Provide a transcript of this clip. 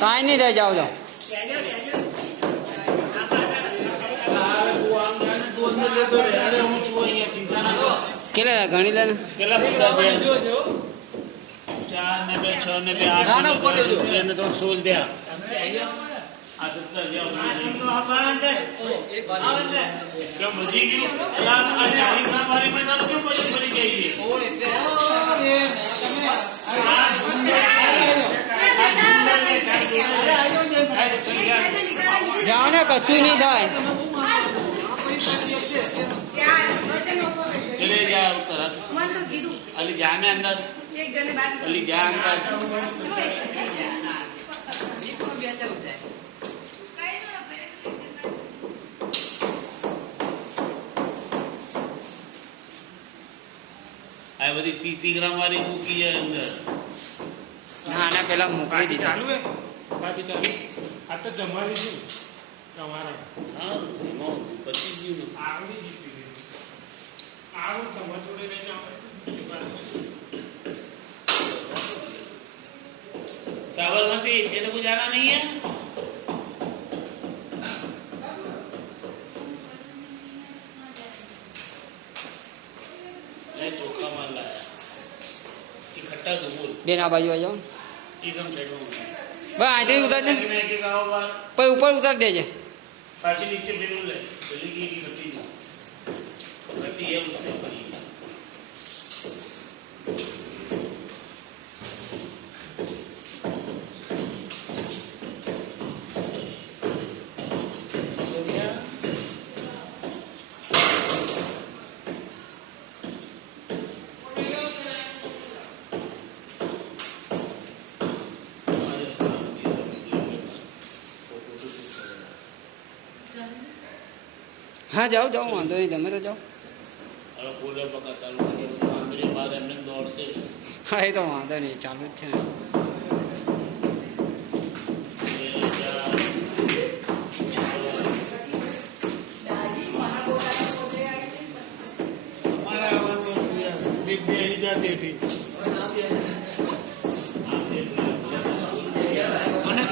કાંઈ નહીં થાય જાઓ જાઓ કેટલા ગણી લે ને 4 ને 2 6 ને 2 8 ને 3 16 દે આ 17 કેમ મજી ગયું આ 40 ગ્રામ વાળી મહિનાનો કેમ પડી ગઈ છે જાઓ ને કશું નહીં થાય चले जा उतर अली जाने अंदर अली जा अंदर आ बड़ी 30 ग्राम वाली मूकी है अंदर ના ના પેલા મોકલી દીધા ચાલુ હે બાકી ચાલુ આ તો જમાવી છે તમારા हां नो पति जी ने આવડી જીતી ગઈ આવું તમાર જોડે લઈને આવે साबरमती तेरे को जाना नहीं है मैं चोखा मार लाया इकट्ठा तो बोल બેન આ બાજુ આવી જાઓ एकदम साइड में બસ અહીંથી ઉતાર દે के गाँव बार પછી ઉપર ઉતાર દેજે पाची नीचे बिल्कुल है बिल्ली की गट्टी नहीं गट्टी है उसमें पड़ी હા જાઓ જાઓ વાંધો નહીં તમે તો જાઓ और कूलर पका चालू करके अंदर बाहर एमने दौड़ से હા એ તો વાંધો નહીં ચાલુ જ છે ને અને